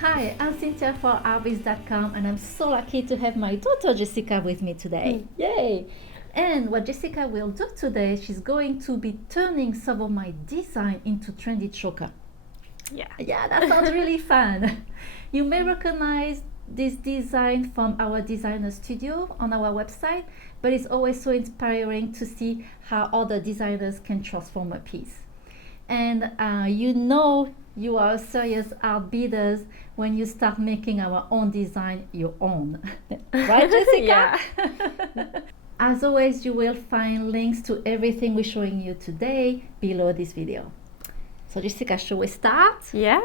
Hi, I'm Cynthia for Artbeads.com, and I'm so lucky to have my daughter Jessica with me today. Yay! And what Jessica will do today, she's going to be turning some of my design into trendy choker. Yeah, that sounds really fun. You may recognize this design from our designer studio on our website, but it's always so inspiring to see how other designers can transform a piece. And you are a serious art beaders when you start making our own design your own. Right, Jessica? Yeah. As always, you will find links to everything we're showing you today below this video. So Jessica, should we start? Yeah.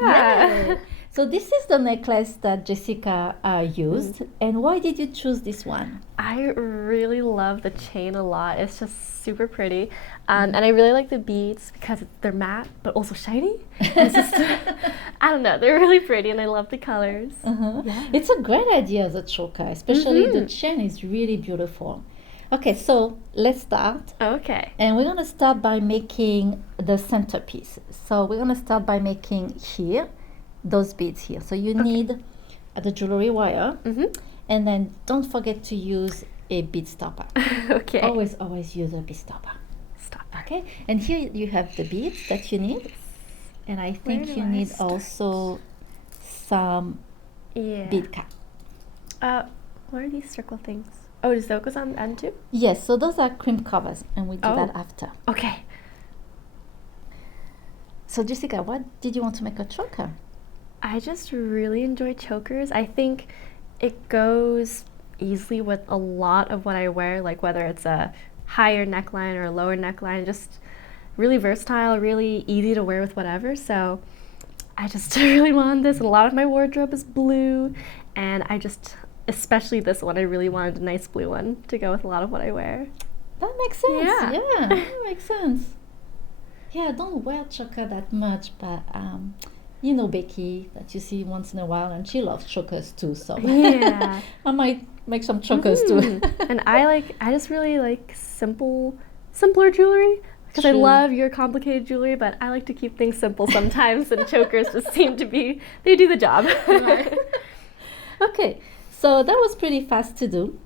Yay. So this is the necklace that Jessica used. And why did you choose this one? I really love the chain a lot. It's just super pretty. And I really like the beads because they're matte but also shiny. It's just, I don't know, they're really pretty and I love the colors. Yeah. It's a great idea as a choker, especially the chain is really beautiful. Okay, so let's start. Okay. And we're going to start by making the centerpiece. So we're going to start by making here, those beads here. So you need the jewelry wire. And then don't forget to use a bead stopper. Okay. Always use a bead stopper. Okay, and here you have the beads that you need. And I think you need also some bead cap. What are these circle things? Oh, does that goes on the end too? Yes, so those are crimp covers, and we do that after. Okay. So Jessica, what did you want to make a choker? I just really enjoy chokers. I think it goes easily with a lot of what I wear, like whether it's a higher neckline or a lower neckline, just really versatile, really easy to wear with whatever. So I just really wanted this, and a lot of my wardrobe is blue, and especially this one, I really wanted a nice blue one to go with a lot of what I wear. That makes sense. Yeah. That makes sense. Yeah, I don't wear choker that much, but you know Becky that you see once in a while, and she loves chokers too. So yeah, I might make some chokers too. And I just really like simpler jewelry. Because I love your complicated jewelry, but I like to keep things simple sometimes, and chokers just seem to they do the job. Right. Okay. So that was pretty fast to do.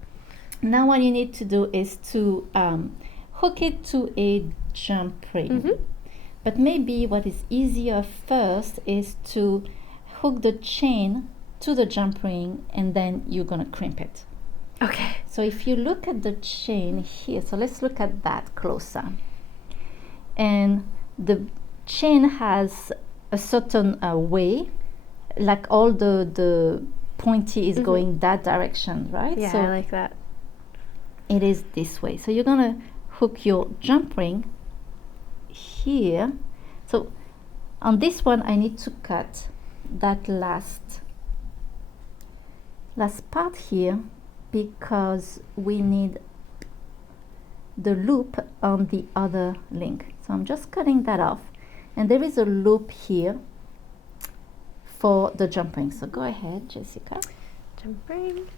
Now what you need to do is to hook it to a jump ring. But maybe what is easier first is to hook the chain to the jump ring, and then you're going to crimp it. Okay. So if you look at the chain here, so let's look at that closer. And the chain has a certain way, like all the pointy is going that direction, right? Yeah, so I like that. It is this way. So you're gonna hook your jump ring here. So on this one, I need to cut that last part here because we need the loop on the other link. So I'm just cutting that off, and there is a loop here for the jump ring. So go ahead, Jessica. Jump ring.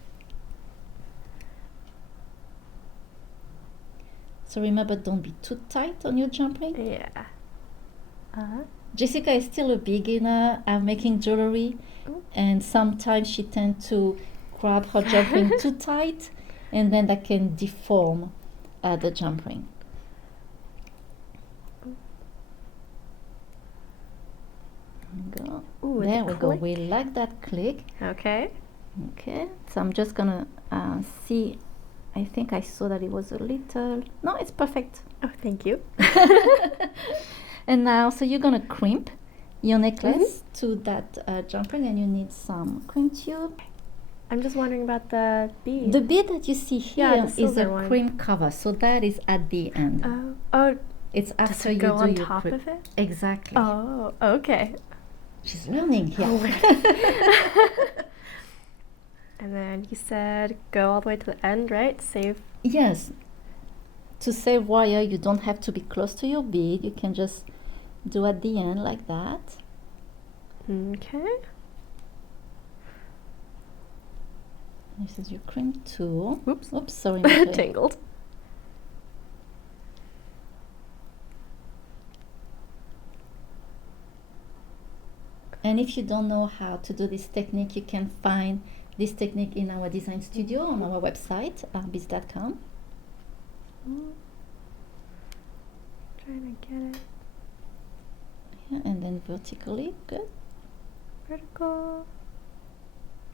So remember, don't be too tight on your jump ring. Yeah. Jessica is still a beginner at making jewelry, and sometimes she tends to grab her jump ring too tight, and then that can deform the jump ring. Go. Ooh, there we go. We like that click. Okay. Okay. So I'm just gonna see. I think I saw that it was a little. No, it's perfect. Oh, thank you. And now, so you're gonna crimp your necklace to that jump ring, and you need some crimp tube. I'm just wondering about the bead. The bead that you see here is a one. crimp cover, so that is at the end. Oh, it's after you you go do on your top crimp. of it? Exactly. Oh, okay. She's learning here. And then you said go all the way to the end, right? Save. Yes. To save wire, you don't have to be close to your bead. You can just do at the end like that. Okay. This is your crimp tool. Oops, sorry. Tangled. And if you don't know how to do this technique, you can find this technique in our design studio on our website, artbeads.com. Trying to get it. Yeah, and then vertically, good. Vertical.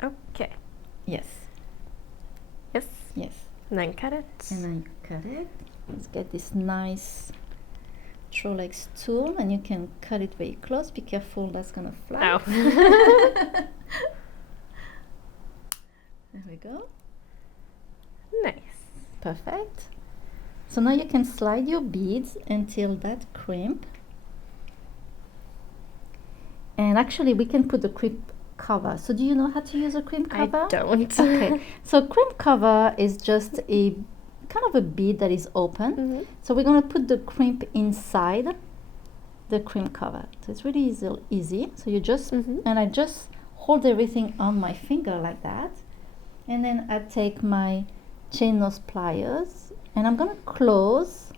Okay. Yes. Yes. Yes. And then cut it. And then you cut it. Let's get this nice Trolex tool, and you can cut it very close. Be careful, that's gonna fly. Oh. There we go. Nice. Perfect. So now you can slide your beads until that crimp. And actually we can put the crimp cover. So do you know how to use a crimp cover? I don't. Okay. So crimp cover is just a kind of a bead that is open. So we're going to put the crimp inside the crimp cover. So it's really easy. So you just, and I just hold everything on my finger like that. And then I take my chain nose pliers and I'm going to close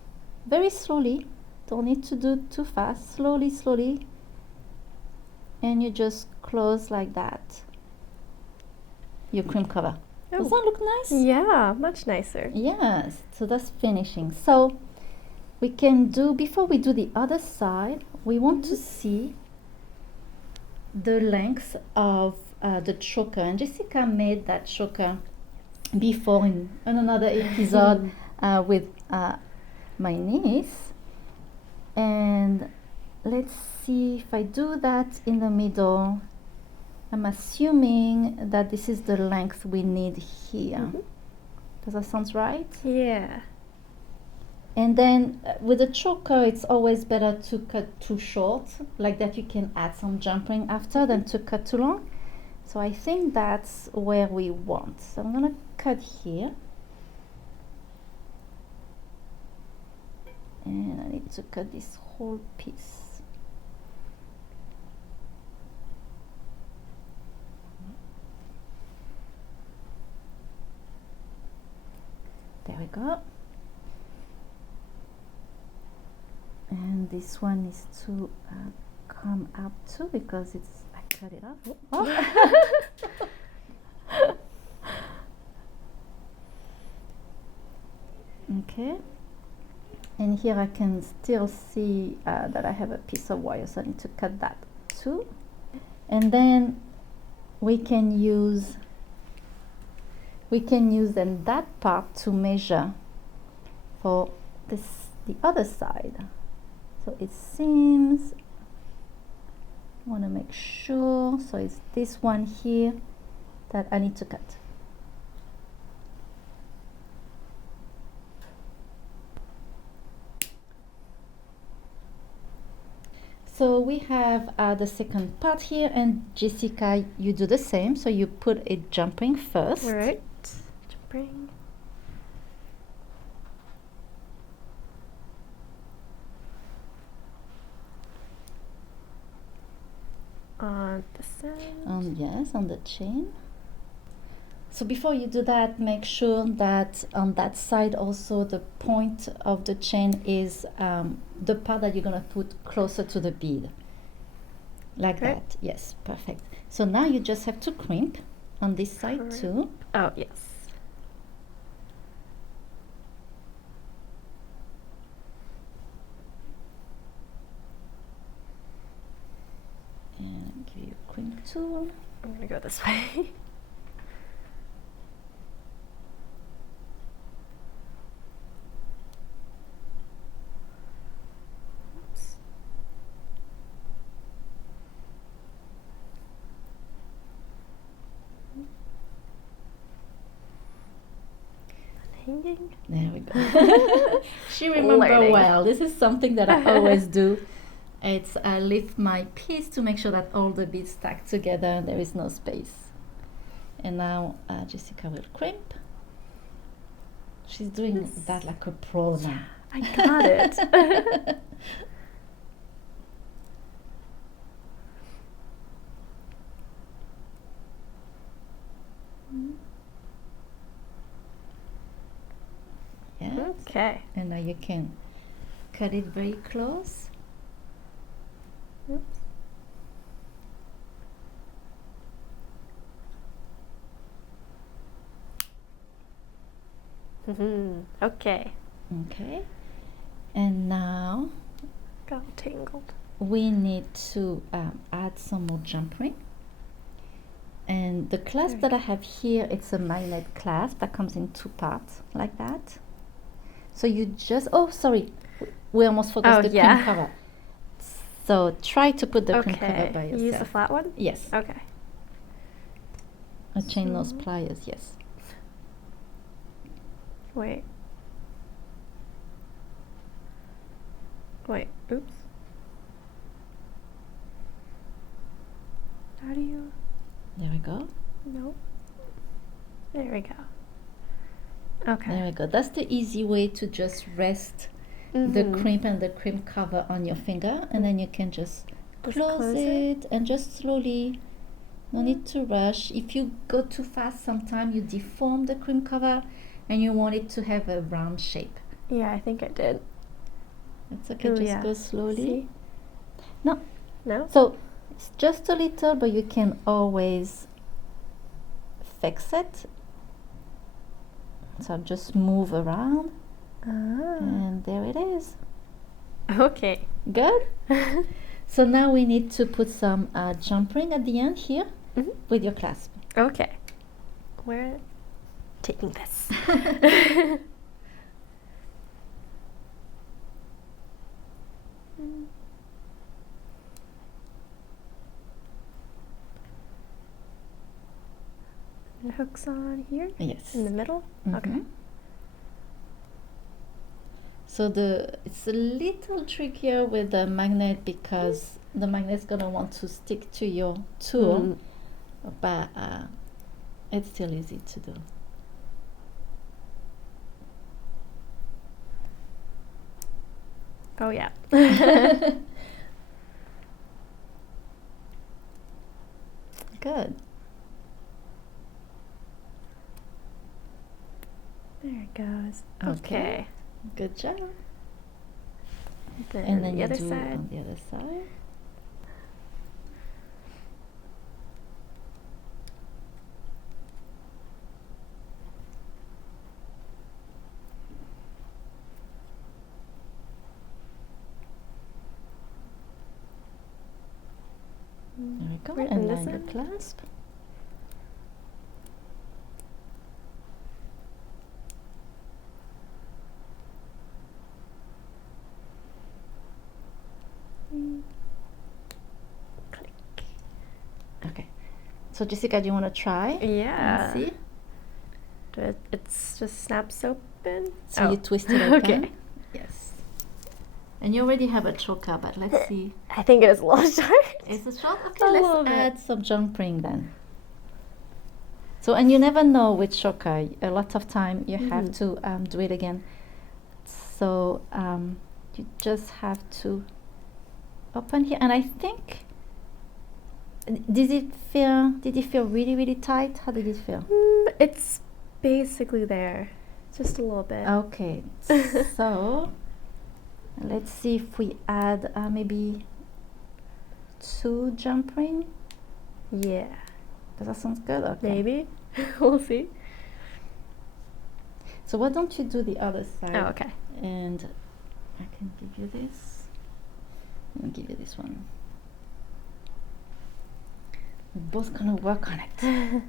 very slowly. Don't need to do too fast. Slowly, slowly. And you just close like that your crimp cover. Oh. Does that look nice? Yeah, much nicer. Yes, so that's finishing. So we can do, before we do the other side, we want to see the length of the choker. And Jessica made that choker before in another episode with my niece. And let's see if I do that in the middle. I'm assuming that this is the length we need here. Does that sound right? Yeah. And then with the choker, it's always better to cut too short. Like that you can add some jump ring after than to cut too long. So I think that's where we want. So I'm gonna cut here. And I need to cut this whole piece. There we go. And this one is to come up too because it's, I cut it off. Oh. Okay. And here I can still see that I have a piece of wire, so I need to cut that too. And then we can use then that part to measure for the other side. So it seems, I want to make sure, so it's this one here that I need to cut. So we have the second part here, and Jessica, you do the same. So you put a jump ring first. All right. Jump ring. On the side. Yes, on the chain. So before you do that, make sure that on that side also the point of the chain is the part that you're going to put closer to the bead. Like that. Yes, perfect. So now you just have to crimp on this side too. Oh, yes. And give you a crimp tool. I'm going to go this way. Hanging. There we go. She remembered well. This is something that I always do. It's I lift my piece to make sure that all the beads stack together and there is no space. And now Jessica will crimp. She's doing that like a pro now. I got it. Yes. Okay. And now you can cut it very close. Oops. Okay. Okay. And now Got all tangled. we need to add some more jump ring. And the clasp that I have here, it's a magnet clasp that comes in 2 parts, like that. So you just, oh, sorry, we almost forgot the crimp cover. So try to put the crimp cover by yourself. You use the flat one? Yes. Okay. A chain nose pliers, yes. Wait. Oops. How do you? There we go. Nope. There we go. Okay. There we go. That's the easy way to just rest the crimp and the crimp cover on your finger, and then you can just close it and just slowly. No need to rush. If you go too fast, sometimes you deform the crimp cover and you want it to have a round shape. Yeah, I think I did. It's okay, just go slowly. See? No. No? So it's just a little, but you can always fix it. So just move around. And there it is. Okay. Good? So now we need to put some jump ring at the end here with your clasp. Okay. We're taking this. The hook's on here? Yes. In the middle? Okay. So it's a little trickier with the magnet because the magnet's gonna want to stick to your tool, but it's still easy to do. Oh yeah. Good. There it goes. Okay. Good job. Then And then the you other do side. on the other side. There we go. Right, And and this then the end? clasp. Click. Okay. So Jessica, do you want to try? Yeah. And see? It's just snaps open. So you twist it open. Okay. Yes. And you already have a choker, but let's see. I think it is a little short. It's a short? Okay, A let's little bit. add some jump ring then. So, and you never know with choker. A lot of time you have to do it again. So you just have to open here. And I think, did it feel really, really tight? How did it feel? It's basically there. Just a little bit. Okay, so let's see if we add maybe 2 jump ring. Yeah. Does that sound good? Okay. Maybe. We'll see. So why don't you do the other side? Oh, okay. And I can give you this. I'll give you this one. We're both gonna work on it.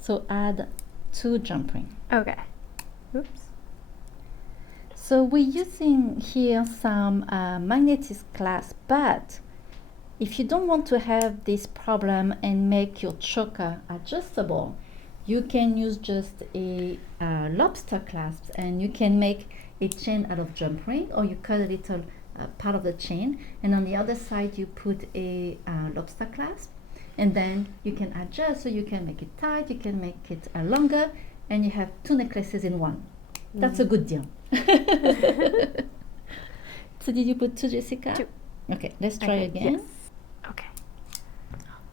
So add 2 jump ring. Okay. Oops. So we're using here some magnetic clasp, but if you don't want to have this problem and make your choker adjustable, you can use just a lobster clasp, and you can make a chain out of jump ring, or you cut a little part of the chain, and on the other side you put a lobster clasp, and then you can adjust, so you can make it tight, you can make it longer, and you have 2 necklaces in one. That's a good deal. So did you put 2, Jessica? 2. Okay, let's try again. Yes. Okay.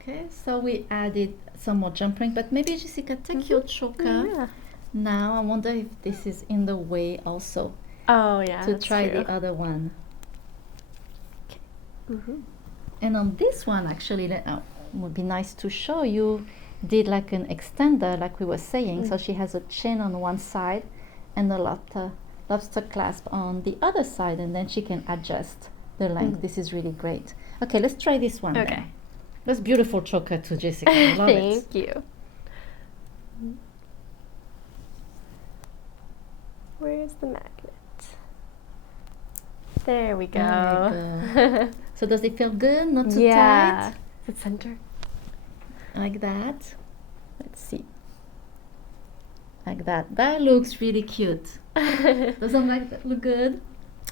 Okay, so we added some more jump ring, but maybe Jessica, take your choker. Yeah. Now I wonder if this is in the way also Oh yeah. to that's try true. the other one. Mm-hmm. And on this one, actually, that would be nice to show you. did like an extender, like we were saying. So she has a chain on one side and a lobster clasp on the other side, and then she can adjust the length. This is really great. Okay, let's try this one. Okay. Then. That's beautiful choker too, Jessica. I love it. Thank you. Where's the magnet? There we go. There we go. So does it feel good? Not too Yeah. tight? Is it center? Like that. Let's see. Like that. That looks really cute. Doesn't like that look good?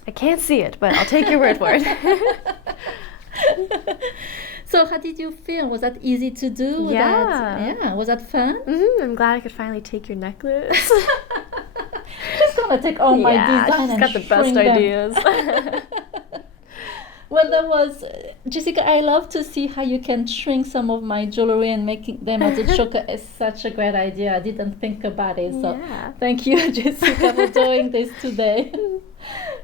I can't see it, but I'll take your word for it. So how did you feel? Was that easy to do? Was that fun? I'm glad I could finally take your necklace. She's gonna take all my design she's and got the best shrink them. ideas. Well, that was Jessica. I love to see how you can shrink some of my jewelry and making them as a choker is such a great idea. I didn't think about it, so thank you, Jessica, for doing this today.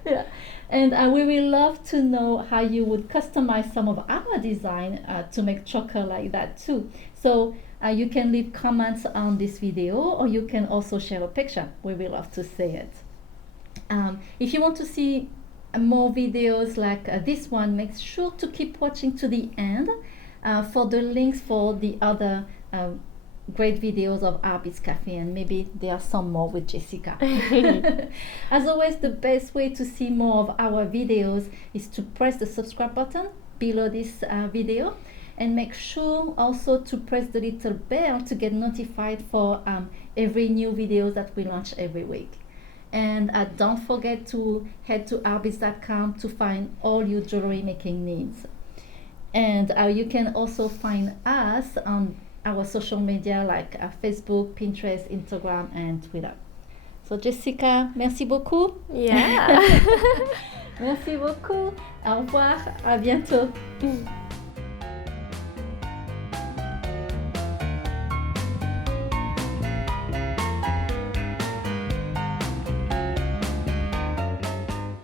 Yeah, and we will love to know how you would customize some of our design to make choker like that too. So you can leave comments on this video, or you can also share a picture. We will love to see it. If you want to see more videos like this one, make sure to keep watching to the end for the links for the other great videos of Artbeads Cafe, and maybe there are some more with Jessica. As always, the best way to see more of our videos is to press the subscribe button below this video, and make sure also to press the little bell to get notified for every new video that we launch every week. And don't forget to head to artbeads.com to find all your jewelry making needs. And you can also find us on our social media like Facebook, Pinterest, Instagram, and Twitter. So Jessica, merci beaucoup. Yeah. Merci beaucoup. Au revoir. À bientôt.